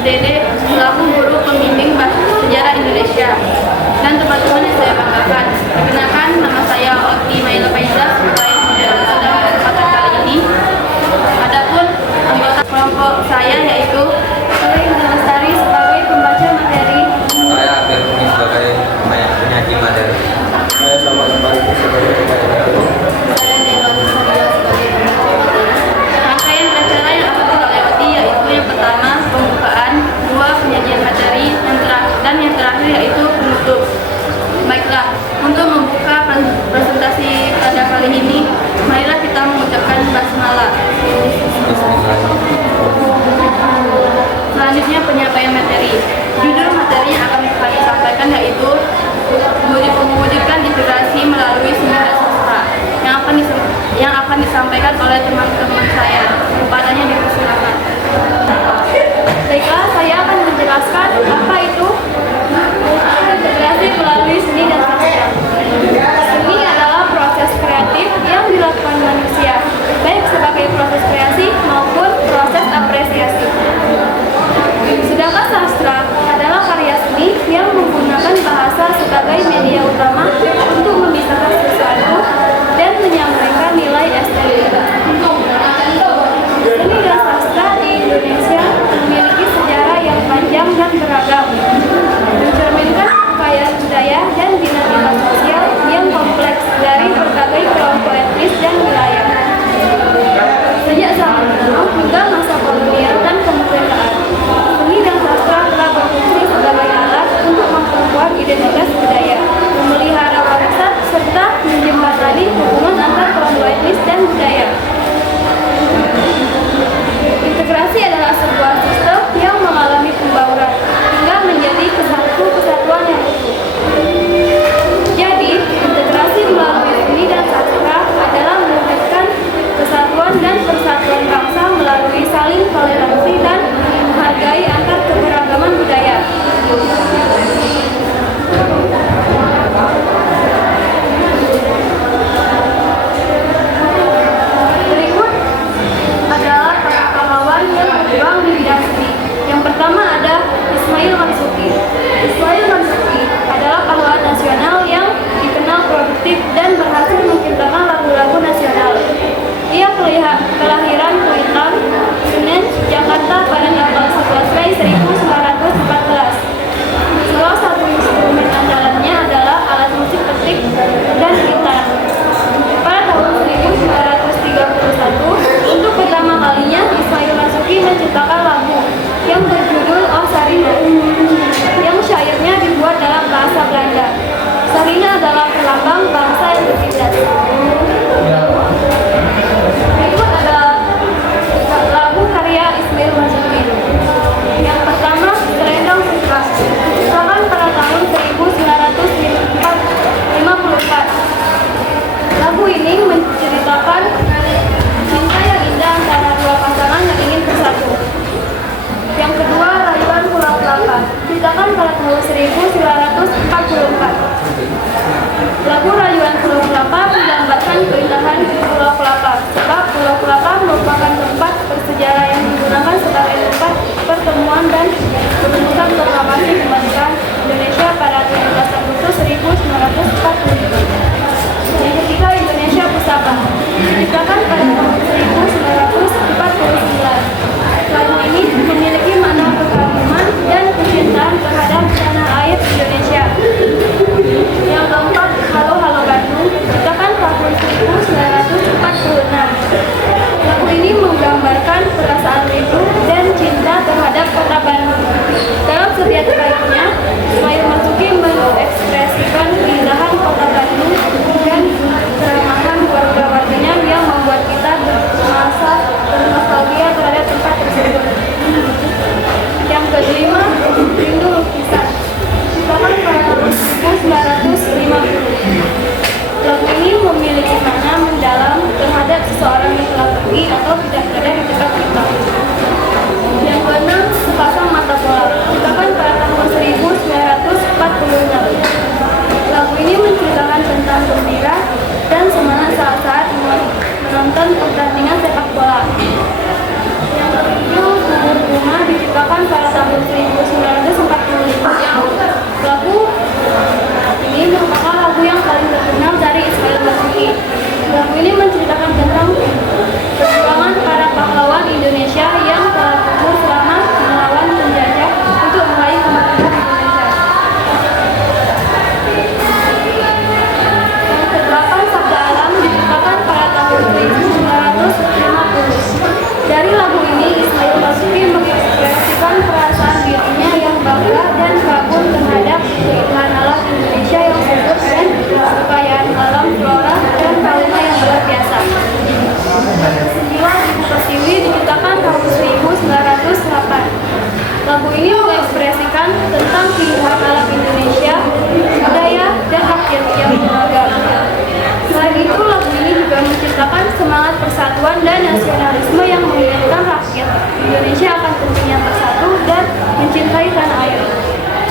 Dede selaku guru pembimbing sejarah Indonesia dan teman-teman yang saya banggakan. Perkenalkan, nama saya Oti Maila Faiza sebagai moderator dalam kesempatan kali ini. Adapun anggota kelompok saya yaitu saya Indra Lestari sebagai pembaca materi. Saya Firman sebagai penyaji materi. Saya sama sebagai sebagai pembaca materi. Saya Nela Musadia sebagai pembaca materi. Rangkaian acara yang akan kita lewati yaitu yang pertama pembukaan, dua penyajian materi, dan yang terakhir yaitu penutup. Baiklah, untuk membuka presentasi pada kali ini, marilah kita mengucapkan basmalah. Selanjutnya penyampaian materi. Judul materi yang akan kami sampaikan yaitu mewujudkan integrasi melalui seni dan sastra yang akan disampaikan oleh teman-teman saya. Kepadanya dipersilakan. Baiklah, saya akan menjelaskan apa itu integrasi melalui seni dan sastra. Seni adalah proses kreatif yang dilakukan manusia, baik sebagai proses kreasi maupun proses apresiasi. Sedangkan sastra adalah karya seni yang menggunakan bahasa sebagai media utama untuk memisahkan sesuatu dan menyampaikan nilai estetika. Seni dan sastra di Indonesia memiliki sejarah yang panjang dan beragam, mencerminkan kekayaan budaya dan dinamika sosial yang kompleks dari berbagai kelompok etnis dan wilayah. Sejak zaman kuno hingga masa kolonial dan kemerdekaan, seni dan sastra telah berfungsi sebagai alat untuk memperkuat identitas budaya, memelihara warisan, serta menjembatani hubungan antar kelompok etnis dan budaya. Integrasi adalah sebuah sistem yang mengalami pembauran hingga menjadi kesatuan yang utuh. Jadi, integrasi melalui seni dan sastra adalah mewujudkan kesatuan dan persatuan bangsa melalui saling toleransi dan menghargai antar keberagaman budaya. Berikut adalah para pahlawan yang berjuang di bidang seni. Yang pertama ada Ismail Marzuki. Ismail Marzuki adalah pahlawan nasional yang dikenal produktif dan berhasil menciptakan lagu-lagu nasional. Ia kelahiran Kuitang, Senen, Jakarta pada tanggal 11 Mei 1914. Salah satu instrumen andalannya adalah alat musik petik dan gitar. Pada tahun 1931, untuk pertama kalinya Ismail Marzuki menciptakan lagu yang berjudul Oh Sarina, yang syairnya dibuat dalam bahasa Belanda. Sarina adalah perlambang bangsa yang bertindas. Berikut adalah lagu karya Ismail Marzuki. Yang pertama, Selendang Sutra, diciptakan pada tahun 1954. Lagu ini menceritakan cinta yang indah antara dua pasangan yang ingin bersatu. Yang kedua, Rayuan Pulau Kelapa, diciptakan pada tahun 1944. Lagu Rayuan Pulau Kelapa menggambarkan keindahan Pulau Kelapa, sebab Pulau Kelapa merupakan tempat bersejarah yang digunakan sebagai tempat pertemuan dan perumusan proklamasi kemerdekaan Indonesia pada 17 Agustus 1945. Yang ketiga, Indonesia Pusaka, diciptakan pada tahun 1949. Lagu ini memiliki makna kekaguman dan kecintaan terhadap tanah air Indonesia. Yang keempat, Halo Halo Bandung, diciptakan tahun 1946. Lagu ini menggambarkan perasaan rindu dan cinta terhadap kota Bandung. Dalam setiap baiknya, Ismail Marzuki mengekspresikan keindahan kota Bandung dan keramahan warga-warganya yang membuat kita merasa bernostalgia terhadap tempat tersebut. Yang kelima, Rindu Lukisan, diciptakan pada tahun 1950. Lagu ini memiliki makna mendalam terhadap seseorang yang telah pergi atau tidak berada di dekat kita. Yang keenam, Sepasang Mata Bola, diciptakan pada tahun 1946. Lagu ini menceritakan tentang gembira dan semangat saat-saat menonton pertandingan sepak bola. Yang ketujuh, Bubur Bunga, diciptakan pada tahun Indonesia akan tentunya bersatu dan mencintai tanah air.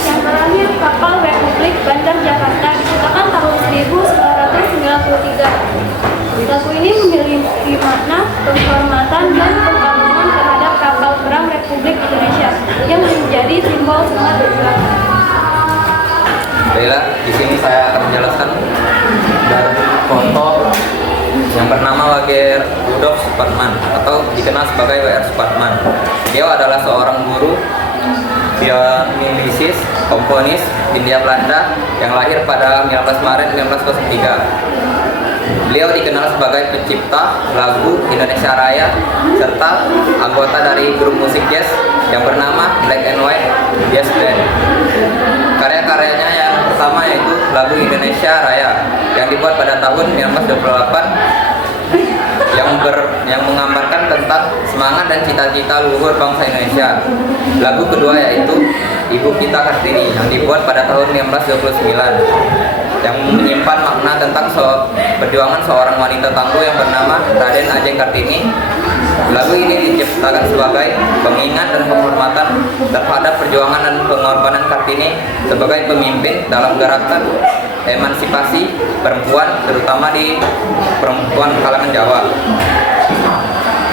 Yang terakhir, kapal Republik Bandar Jakarta diciptakan tahun 1993. Lagu ini memiliki makna penghormatan dan pengagungan terhadap kapal perang Republik Indonesia yang menjadi simbol semangat berjuang. Baiklah, di sini saya akan menjelaskan dari foto yang bernama Wage Rudolf Supratman atau dikenal sebagai W.R. Supratman. Dia adalah seorang guru pianisis, komponis Hindia Belanda yang lahir pada 19 Maret 1903. Beliau dikenal sebagai pencipta lagu Indonesia Raya serta anggota dari grup musik jazz yang bernama Black and White Jazz Band. Karya-karyanya yang pertama yaitu lagu Indonesia Raya yang dibuat pada tahun 1928 yang menggambarkan tentang semangat dan cita-cita luhur bangsa Indonesia. Lagu kedua yaitu Ibu Kita Kartini yang dibuat pada tahun 1929 yang menyimpan makna tentang perjuangan seorang wanita tangguh yang bernama Raden Ajeng Kartini. Lagu ini diciptakan sebagai pengingat dan penghormatan terhadap perjuangan dan pengorbanan Kartini sebagai pemimpin dalam gerakan emansipasi perempuan, terutama di perempuan kalangan Jawa.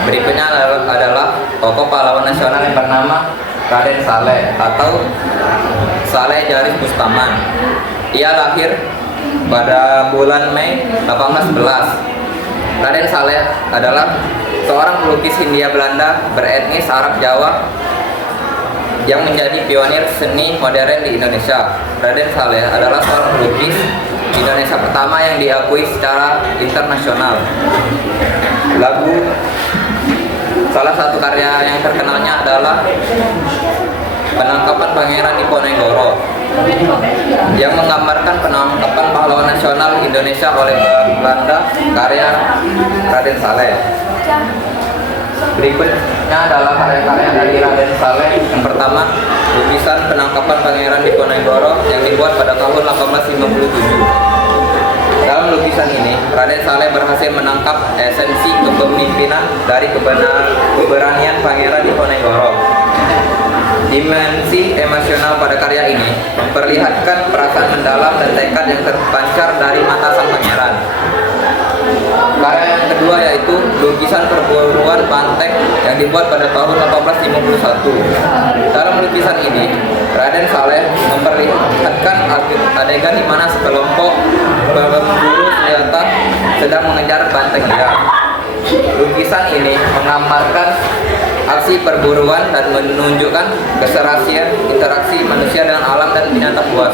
Berikutnya adalah tokoh pahlawan nasional yang bernama Raden Saleh atau Saleh Jaris Bustaman. Ia lahir pada bulan Mei 1811. Raden Saleh adalah seorang pelukis Hindia Belanda beretnis Arab Jawa yang menjadi pionir seni modern di Indonesia. Raden Saleh adalah seorang pelukis Indonesia pertama yang diakui secara internasional. Salah satu karya yang terkenalnya adalah Penangkapan Pangeran Diponegoro yang menggambarkan penangkapan pahlawan nasional Indonesia oleh Belanda, karya Raden Saleh. Berikutnya adalah karya-karya dari Raden Saleh. Yang pertama, lukisan Penangkapan Pangeran Diponegoro yang dibuat pada tahun 1857. Dalam lukisan ini, Raden Saleh berhasil menangkap esensi kepemimpinan dari keberanian Pangeran Diponegoro. Dimensi emosional pada karya ini memperlihatkan perasaan mendalam dan tekad yang terpancar dari mata sang pangeran. Karya yang kedua yaitu lukisan perburuan banteng yang dibuat pada tahun 1851. Dalam lukisan ini, Raden Saleh memperlihatkan adegan di mana sekelompok pemburu senjata sedang mengejar banteng liar. Lukisan ini menggambarkan aksi perburuan dan menunjukkan keserasian interaksi manusia dengan alam dan binatang buas.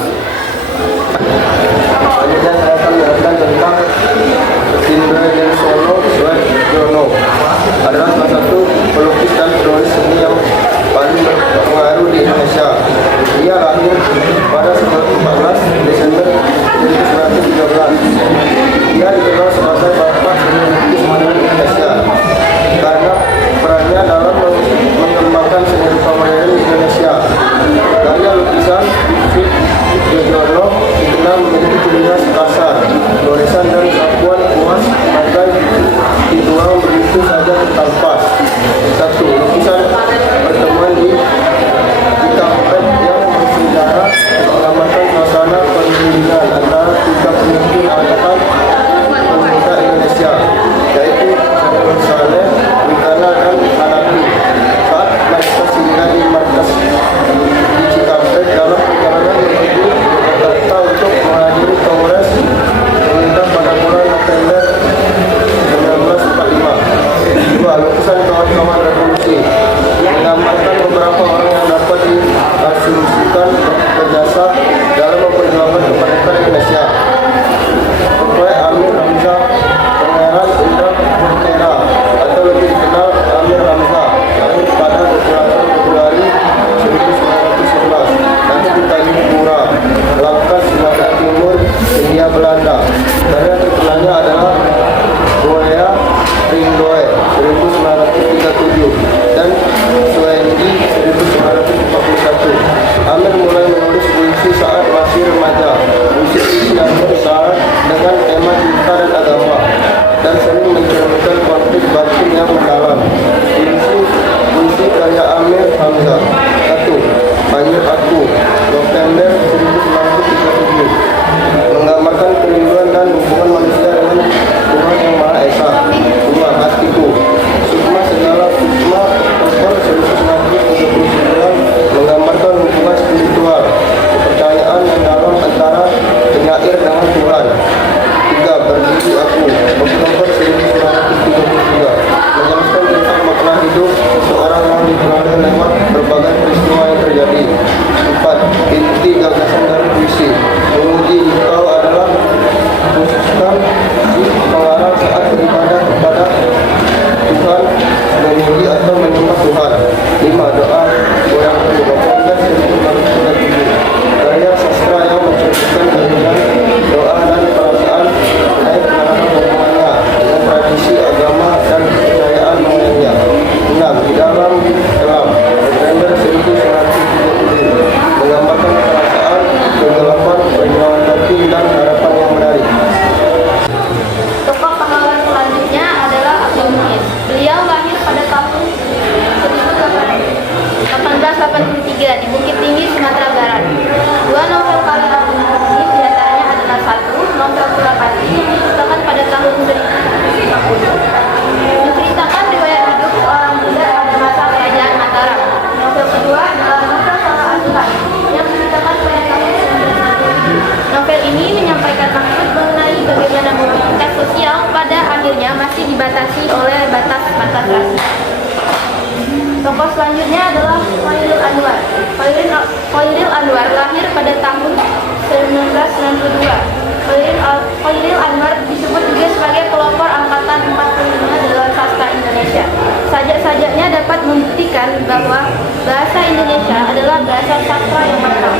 Selanjutnya saya akan menjelaskan tentang Indra dan Solo Suwardono adalah salah satu pelukis dan penulis seni yang paling berpengaruh di Indonesia. Ia lahir pada 14 Desember 1913. Ia dikenal sebagai bapak seni lukis modern Indonesia karena perannya dalam mengembangkan seni rupa modern di Indonesia. Karya lukisan Suwardono dikenal memiliki ciri khas kasar, goresan dan sapuan kuas bagai dituang begitu saja tanpa. Satu, lukisan pertemuan di kampung yang bersejarah mengamalkan suasana perundingan antara tiga pemimpin angkatan pemuda Indonesia, yaitu Raden Saleh, Wikana dan Hanafi. Saat mereka singgah di markas di Cikampek dalam perjalanan menuju Jakarta untuk menghadiri Kongres pemerintah pada bulan November 1945. Dua, lukisan kawan-kawan revolusi menggambarkan beberapa orang yang dapat diasumsikan berjasa dalam memperjuangkan kemerdekaan Indonesia. Seperti Amir Hamzah, Pangeran Indra Murtera atau lebih dikenal Amir Hamzah, lahir pada 28 Februari 1911 dan di Tanjung Langkas, Sumatera Timur, Hindia Belanda. Karya terkenalnya adalah Goya Ringgoe 1937 dan Tokoh selanjutnya adalah Khairil Anwar. Khairil Anwar lahir pada tahun 1992. Khairil Anwar disebut juga sebagai pelopor angkatan 45 dalam sastra Indonesia. Sajak-sajaknya dapat membuktikan bahwa bahasa Indonesia adalah bahasa sastra yang matang.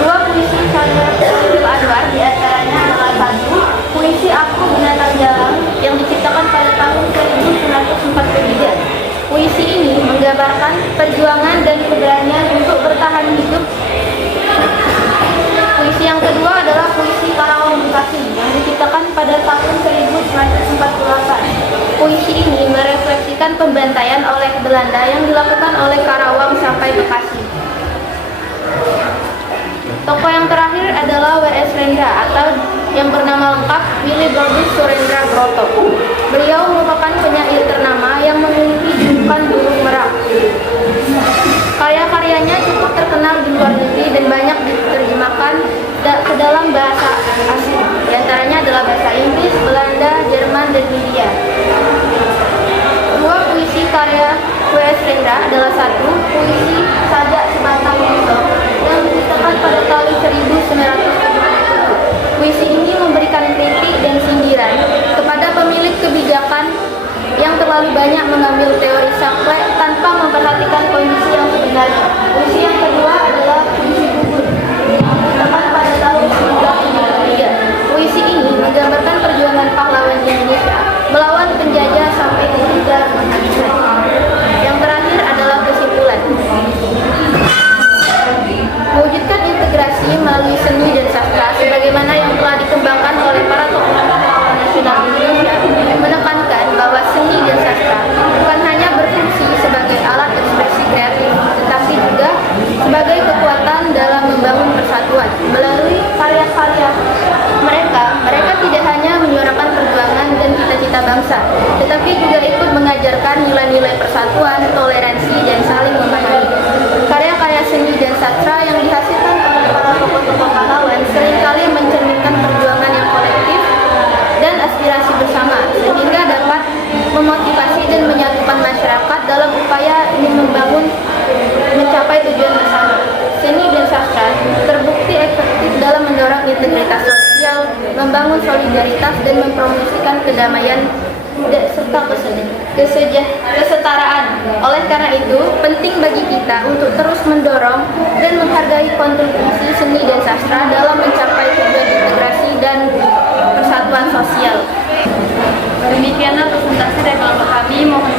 Dua puisi karya Khairil Anwar diantaranya adalah satu, puisi Aku Binatang Jalang yang diciptakan pada tahun 1943. Puisi ini menggambarkan perjuangan dan keberanian untuk bertahan hidup. Puisi yang kedua adalah puisi Karawang Bekasi yang diciptakan pada tahun 1948. Puisi ini merefleksikan pembantaian oleh Belanda yang dilakukan oleh Karawang sampai Bekasi. Tokoh yang terakhir adalah W.S. Rendra atau yang bernama lengkap Willy Brodus Surendra Broto. Beliau merupakan penyair ternama yang memiliki julukan burung merak. Karya-karyanya cukup terkenal di luar negeri dan banyak diterjemahkan ke dalam bahasa asing. Di antaranya adalah bahasa Inggris, Belanda, Jerman, dan Hindia. Dua puisi karya W.S. Rendra adalah satu, puisi Sajak Sebatang Motor yang diciptakan pada tahun 1970. Puisi ini memberikan kritik dan sindiran kepada pemilik kebijakan yang terlalu banyak mengambil teori saklek tanpa memperhatikan kondisi yang sebenarnya. Puisi yang kedua adalah puisi Gugur yang diciptakan pada tahun 1973. Puisi ini menggambarkan perjuangan pahlawan Indonesia melawan penjajah sampai hingga penghabisan. Yang terakhir adalah kesimpulan. Mewujudkan integrasi melalui seni dan sastra sebagaimana yang telah dikembangkan oleh para tokoh nasional Indonesia menekankan bahwa seni dan sastra bukan hanya berfungsi sebagai alat ekspresi kreatif, tetapi juga sebagai kekuatan dalam membangun persatuan. Melalui karya-karya mereka tidak hanya menyuarakan perjuangan dan cita-cita bangsa, tetapi juga ikut mengajarkan nilai-nilai persatuan, toleransi, dan saling memahami. Karya-karya seni dan sastra yang dihasilkan oleh para tokoh-tokoh pahlawan seringkali mencerminkan perjuangan yang kolektif dan aspirasi bersama, sehingga dapat memotivasi dan menyatukan masyarakat dalam upaya ingin mencapai tujuan bersama. Seni dan sastra terbukti efektif dalam mendorong integritas sosial, membangun solidaritas, dan mempromosikan kedamaian serta kesetaraan. Oleh karena itu, penting bagi kita untuk terus mendorong dan menghargai kontribusi seni dan sastra dalam mencapai tujuan integrasi dan persatuan sosial. Demikianlah presentasi dari kelompok kami. Mohon